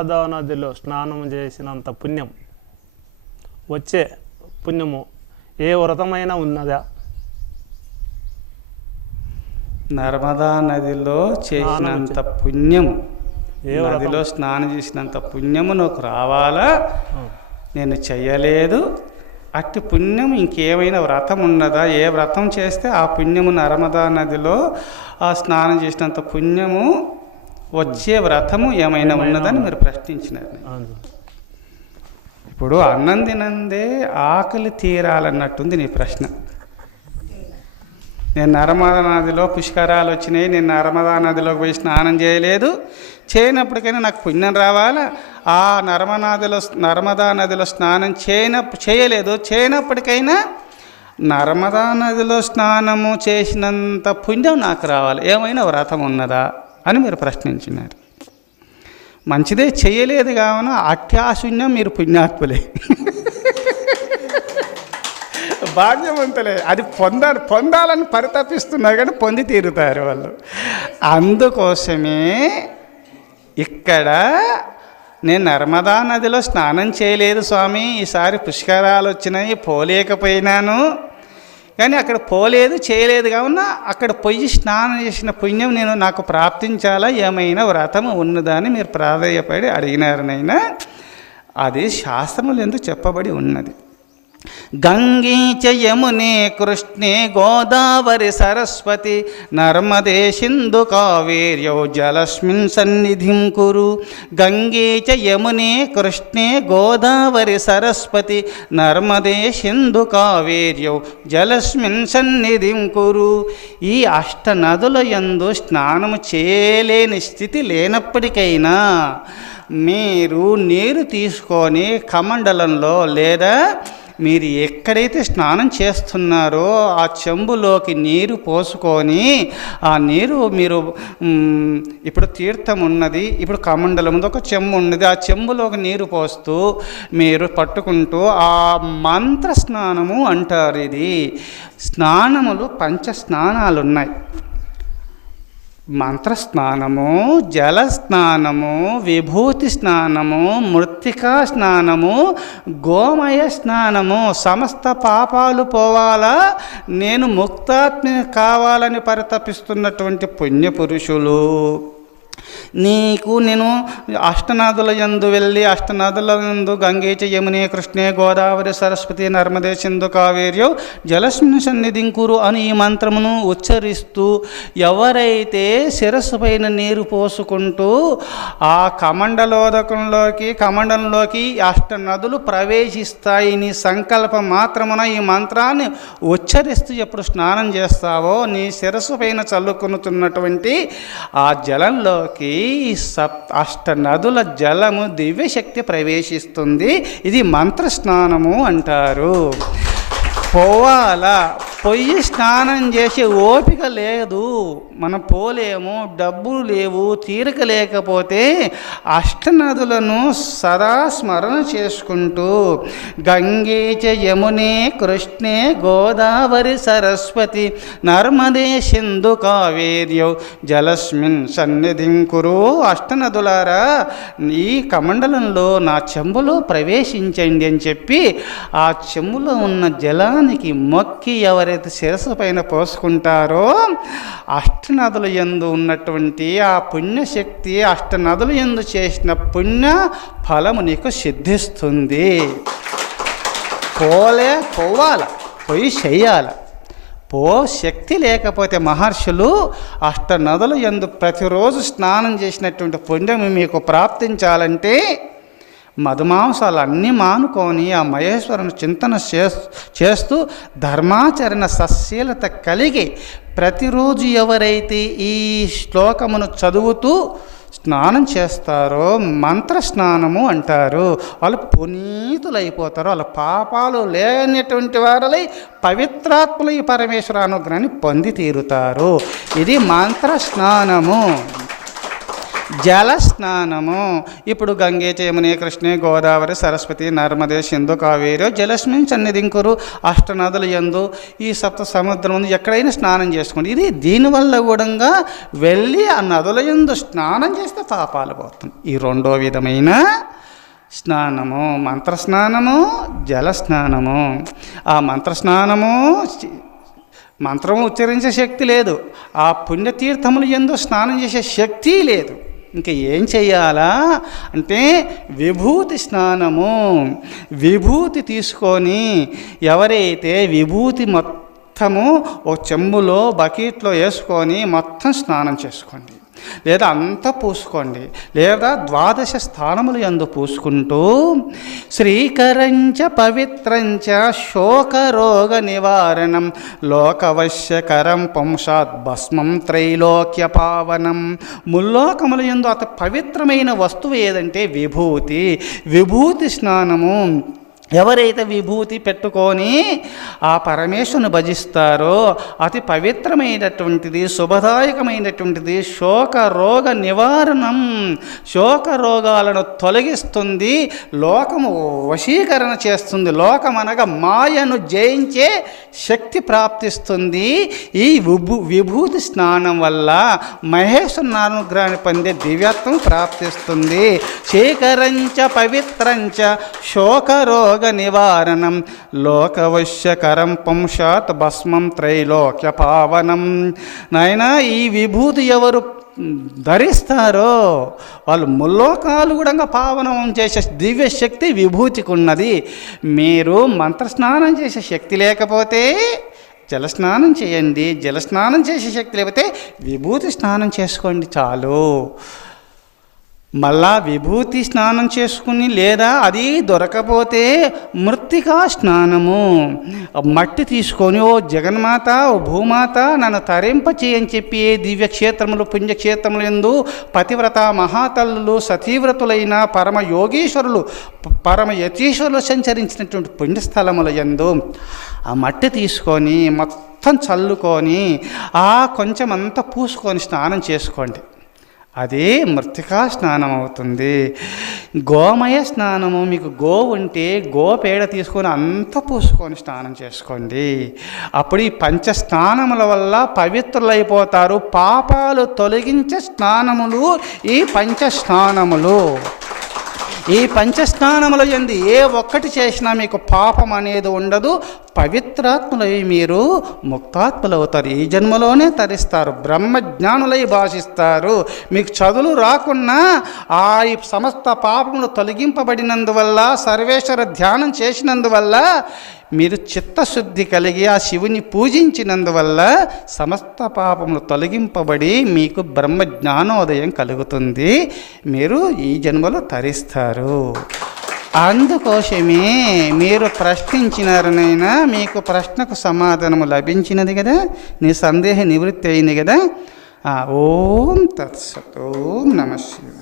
నర్మదా నదిలో స్నానం చేసినంత పుణ్యం వచ్చే పుణ్యము ఏ వ్రతమైనా ఉన్నదా? నర్మదా నదిలో చేసినంత పుణ్యము. ఏ? నదిలో స్నానం చేసినంత పుణ్యము నాకు రావాలా. నేను చెయ్యలేదు అట్టి పుణ్యం ఇంకేమైనా వ్రతం ఉన్నదా? ఏ వ్రతం చేస్తే ఆ పుణ్యము నర్మదా నదిలో ఆ స్నానం చేసినంత పుణ్యము వచ్చే వ్రతము ఏమైనా ఉన్నదని మీరు ప్రశ్నించినారు. ఇప్పుడు అన్నం తినందే ఆకలి తీరాలన్నట్టుంది నీ ప్రశ్న. నేను నర్మదా నదిలో పుష్కరాలు వచ్చినాయి నేను నర్మదా నదిలోకి పోయి స్నానం చేయలేదు. చేయనప్పటికైనా నాకు పుణ్యం రావాలా? ఆ నర్మనాదిలో నర్మదా నదిలో స్నానం చేయన చేయలేదు? చేయనప్పటికైనా నర్మదా నదిలో స్నానము చేసినంత పుణ్యం నాకు రావాలి. ఏమైనా వ్రతం ఉన్నదా? అని మీరు ప్రశ్నించినారు. మంచిదే చేయలేదు కావున అత్యాశూన్యం మీరు పుణ్యాత్ములే. భాగ్యవంతులే అది పొంద పొందాలని పరితపిస్తున్నారు కానీ పొంది తీరుతారు వాళ్ళు. అందుకోసమే ఇక్కడ నేను నర్మదా నదిలో స్నానం చేయలేదు స్వామి. ఈసారి పుష్కరాలు వచ్చినాయి పోలేకపోయినాను. కానీ అక్కడ పోలేదు చేయలేదు కావున అక్కడ పొయ్యి స్నానం చేసిన పుణ్యం నేను నాకు ప్రాప్తించాలా? ఏమైనా వ్రతము ఉన్నదా అని మీరు ప్రాధాయపడి అడిగినారనైనా అది శాస్త్రములు ఎందుకు చెప్పబడి ఉన్నది. గంగీ చ యమునే కృష్ణే గోదావరి సరస్వతి నర్మదే సింధు కావేర్యౌ జలస్మిన్ సన్నిధిం కురు. గంగే చ యమునే కృష్ణే గోదావరి సరస్వతి నర్మదే సింధు కావేర్యౌ జలస్మిన్ సన్నిధిం కురు. ఈ అష్ట నదుల యందు స్నానము చేయలేని స్థితి లేనప్పటికైనా మీరు నీరు తీసుకొని కమండలంలో లేదా మీరు ఎక్కడైతే స్నానం చేస్తున్నారో ఆ చెంబులోకి నీరు పోసుకొని ఆ నీరు మీరు ఇప్పుడు తీర్థం ఉన్నది ఇప్పుడు కమండలం ఉంది ఒక చెంబు ఉన్నది ఆ చెంబులోకి నీరు పోస్తూ మీరు పట్టుకుంటూ ఆ మంత్ర స్నానము అంటారు ఇది. స్నానములు పంచ స్నానాలు ఉన్నాయి మంత్రస్నానము జల స్నానము విభూతి స్నానము మృత్తికా స్నానము గోమయ స్నానము సమస్త పాపాలు పోవాలా? నేను ముక్తాత్మ కావాలని పరితపిస్తున్నటువంటి పుణ్యపురుషులు. నీకు నేను అష్టనాథుల ఎందు వెళ్ళి అష్టనాథుల ఎందు గంగేచ యమునే కృష్ణే గోదావరి సరస్వతి నర్మదే సింధు కావేర్యో జలస్మిన్ సన్నిధింకురు అని ఈ మంత్రమును ఉచ్చరిస్తూ ఎవరైతే శిరస్సు పైన నీరు పోసుకుంటూ ఆ కమండలోదకంలోకి కమండంలోకి అష్ట నదులు ప్రవేశిస్తాయి నీ సంకల్పం మాత్రమున ఈ మంత్రాన్ని ఉచ్చరిస్తూ ఎప్పుడు స్నానం చేస్తావో నీ శిరస్సు పైన చల్లుకునుతున్నటువంటి ఆ జలంలో లోపలికి ఈ సప్ అష్ట నదుల జలము దివ్యశక్తి ప్రవేశిస్తుంది. ఇది మంత్ర స్నానము అంటారు. పోవాలా? పొయ్యి స్నానం చేసే ఓపిక లేదు. మనం పోలేము డబ్బులు లేవు తీరిక లేకపోతే అష్టనదులను సదా స్మరణ చేసుకుంటూ గంగే చ యమునే కృష్ణే గోదావరి సరస్వతి నర్మదే సింధు కావేర్యౌ జలస్మిన్ సన్నిధిం కురు అష్టనదులారా ఈ కమండలంలో నా చెంబులో ప్రవేశించండి అని చెప్పి ఆ చెంబులో ఉన్న పాదానికి మొక్కి ఎవరైతే శిరస్సు పైన పోసుకుంటారో అష్టనదుల ఎందు ఉన్నటువంటి ఆ పుణ్యశక్తి అష్టనదుల ఎందు చేసిన పుణ్య ఫలము నీకు సిద్ధిస్తుంది. పోలే పోవాల పోయి చెయ్యాల పో శక్తి లేకపోతే మహర్షులు అష్ట నదుల యందు ప్రతిరోజు స్నానం చేసినటువంటి పుణ్యం మీకు ప్రాప్తించాలంటే మధుమాంసాలు అన్నీ మానుకొని ఆ మహేశ్వరుని చింతన చేస్- చేస్తూ ధర్మాచరణ సశీలత కలిగి ప్రతిరోజు ఎవరైతే ఈ శ్లోకమును చదువుతూ స్నానం చేస్తారో మంత్ర స్నానము అంటారు వాళ్ళు పునీతులైపోతారు. వాళ్ళ పాపాలు లేనటువంటి వారలై పవిత్రాత్ములు ఈ పరమేశ్వర అనుగ్రహాన్ని పొంది తీరుతారు. ఇది మంత్ర స్నానము జల స్నానము ఇప్పుడు గంగే చేముని కృష్ణే గోదావరి సరస్వతి నర్మదే సింధు కావేరి జలస్మిన్ సన్నిధింకురు అష్టనదులు ఎందు ఈ సప్త సముద్రం ఎక్కడైనా స్నానం చేసుకోండి. ఇది దీనివల్ల కూడా వెళ్ళి ఆ నదుల ఎందు స్నానం చేస్తే పాపాలు పోతుంది ఈ రెండో విధమైన స్నానము మంత్ర స్నానము జల స్నానము ఆ మంత్ర స్నానము మంత్రం ఉచ్చరించే శక్తి లేదు. ఆ పుణ్యతీర్థములు ఎందు స్నానం చేసే శక్తి లేదు. ఇంకా ఏం చెయ్యాలా? అంటే విభూతి స్నానము. విభూతి తీసుకొని ఎవరైతే విభూతి మొత్తము ఒక చెంబులో బకెట్లో వేసుకొని మొత్తం స్నానం చేసుకోండి. లేదా అంతా పూసుకోండి లేదా ద్వాదశ స్థానములు ఎందు పూసుకుంటూ శ్రీకరంచ పవిత్రంచ శోకరోగ నివారణం లోకవశ్యకరం పుంసాత్ భస్మం త్రైలోక్య పావనం. ముల్లోకముల ఎందు అత పవిత్రమైన వస్తువు ఏదంటే విభూతి. విభూతి స్నానము. ఎవరైతే విభూతి పెట్టుకొని ఆ పరమేశ్వరుని భజిస్తారో అతి పవిత్రమైనటువంటిది శుభదాయకమైనటువంటిది శోకరోగ నివారణం శోకరోగాలను తొలగిస్తుంది లోకము వశీకరణ చేస్తుంది లోకం అనగా మాయను జయించే శక్తి ప్రాప్తిస్తుంది. ఈ విభూ విభూతి స్నానం వల్ల మహేశ్వరుని అనుగ్రహాన్ని పొందే దివ్యత్వం ప్రాప్తిస్తుంది. శేఖరంచ పవిత్రంచ శోకరోగ నివారణం లోకవశ్యకరం పుంసాత్ భస్మం త్రైలోక్య పావనం నాయన ఈ విభూతి ఎవరు ధరిస్తారో? వాళ్ళు ముల్లోకాలు కూడా పావనం చేసే దివ్య శక్తి విభూతికి ఉన్నది మీరు మంత్రస్నానం చేసే శక్తి లేకపోతే జలస్నానం చేయండి. జలస్నానం చేసే శక్తి లేకపోతే విభూతి స్నానం చేసుకోండి చాలు. మళ్ళా విభూతి స్నానం చేసుకుని లేదా అది దొరకపోతే మృత్తికా స్నానము. మట్టి తీసుకొని ఓ జగన్మాత ఓ భూమాత నన్ను తరింప చేయని చెప్పి ఏ దివ్యక్షేత్రములు పుణ్యక్షేత్రములు ఎందు పతివ్రత మహాతల్లులు సతీవ్రతులైన పరమ యోగీశ్వరులు పరమ యతీశ్వరులు సంచరించినటువంటి పుణ్యస్థలముల ఎందు ఆ మట్టి తీసుకొని మొత్తం చల్లుకొని ఆ కొంచెం అంతా పూసుకొని స్నానం చేసుకోండి. అది మృతికా స్నానం అవుతుంది గోమయ స్నానము మీకు గో ఉంటే గో పేడ తీసుకొని అంత పూసుకొని స్నానం చేసుకోండి. అప్పుడు ఈ పంచ స్నానముల వల్ల పవిత్రులైపోతారు. పాపాలు తొలగించే స్నానములు ఈ పంచ స్నానములు. ఈ పంచస్నానముల ఎందు ఏ ఒక్కటి చేసినా మీకు పాపం అనేది ఉండదు. పవిత్రాత్ములై మీరు ముక్తాత్ములవుతారు. ఈ జన్మలోనే తరిస్తారు. బ్రహ్మజ్ఞానులై భాషిస్తారు. మీకు చదువులు రాకున్నా ఆ సమస్త పాపములు తొలగింపబడినందువల్ల సర్వేశ్వర ధ్యానం చేసినందువల్ల మీరు చిత్తశుద్ధి కలిగి ఆ శివుని పూజించినందువల్ల సమస్త పాపములు తొలగింపబడి మీకు బ్రహ్మ జ్ఞానోదయం కలుగుతుంది. మీరు ఈ జన్మలో తరిస్తారు. అందుకోసమే మీరు ప్రశ్నించినారనైనా మీకు ప్రశ్నకు సమాధానము లభించినది కదా? నీ సందేహ నివృత్తి అయింది కదా? ఆ, ఓం తత్సత్ ఓం నమ శివాయ.